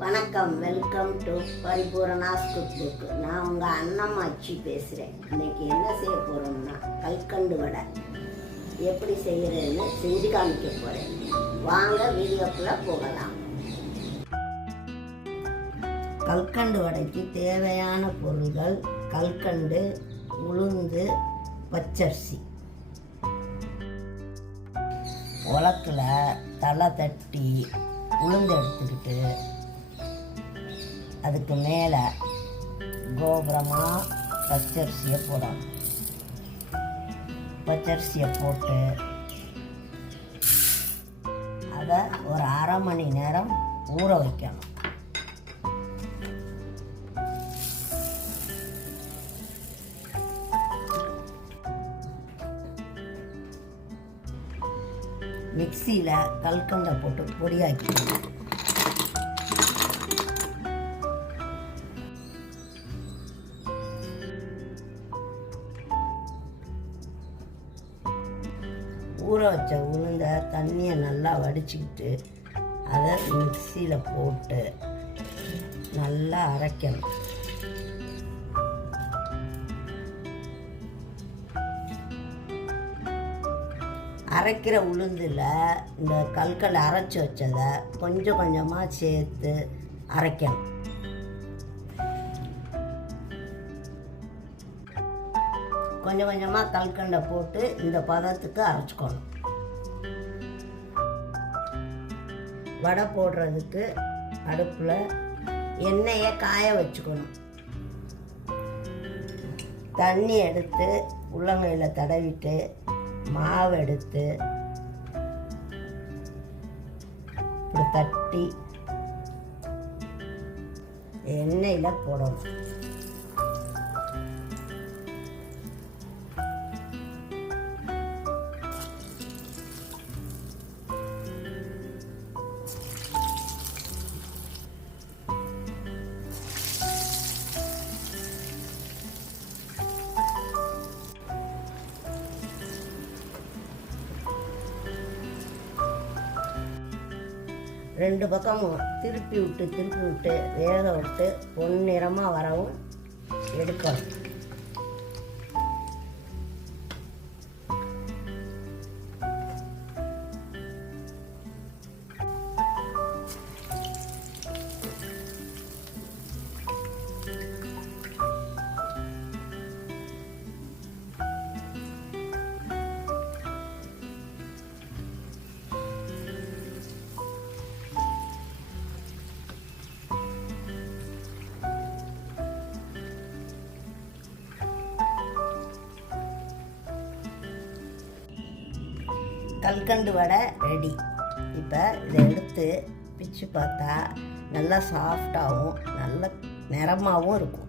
வணக்கம், welcome to பரிபூரணாஸ் cook book. நான் உங்கள் அண்ணம்மாச்சி பேசுகிறேன். இன்றைக்கி என்ன செய்ய போகிறோம்னா கல்கண்டு வடை எப்படி செய்கிறேன்னு செஞ்சு காமிக்க போகிறேன். வாங்க வீடியோக்குள்ளே போகலாம். கல்கண்டு வடைக்கு தேவையான பொருள்கள்: கல்கண்டு, உளுந்து, பச்சரிசி. உலக்கில் தலை தட்டி உளுந்து எடுத்துக்கிட்டு அதுக்கு மேலே கோபுரமாக பச்சரிசியை போடணும். பச்சரிசியை போட்டு அதை ஒரு அரை மணி நேரம் ஊற வைக்கணும். மிக்சியில் கல்கண்டை போட்டு பொடியாக்கிக்கணும். ஊற வச்ச உளுந்த தண்ணியை நல்லா வடிச்சுக்கிட்டு அதை மிக்சியில் போட்டு நல்லா அரைக்கணும். அரைக்கிற உளுந்தில் இந்த கல்கண்டு அரைச்சி வச்சதை கொஞ்சம் கொஞ்சமாக சேர்த்து அரைக்கணும். கொஞ்சம் கொஞ்சமாக கல்கண்டை போட்டு இந்த பதத்துக்கு அரைச்சிக்கணும். வடை போடுறதுக்கு அடுப்பில் எண்ணெயை காய வச்சுக்கணும். தண்ணி எடுத்து உள்ளங்கையில் தடவிட்டு மாவு எடுத்து இப்படி தட்டி எண்ணெயில் போடணும். ரெண்டு பக்கமும் திருப்பி விட்டு வேக விட்டு பொன்னிறமாக வரவும் எடுக்கணும். கல்கண்டு வடை ரெடி. இப்போ இதை எடுத்து பிச்சு பார்த்தா நல்லா சாஃப்டாகவும் நல்ல நிறமாகவும் இருக்கும்.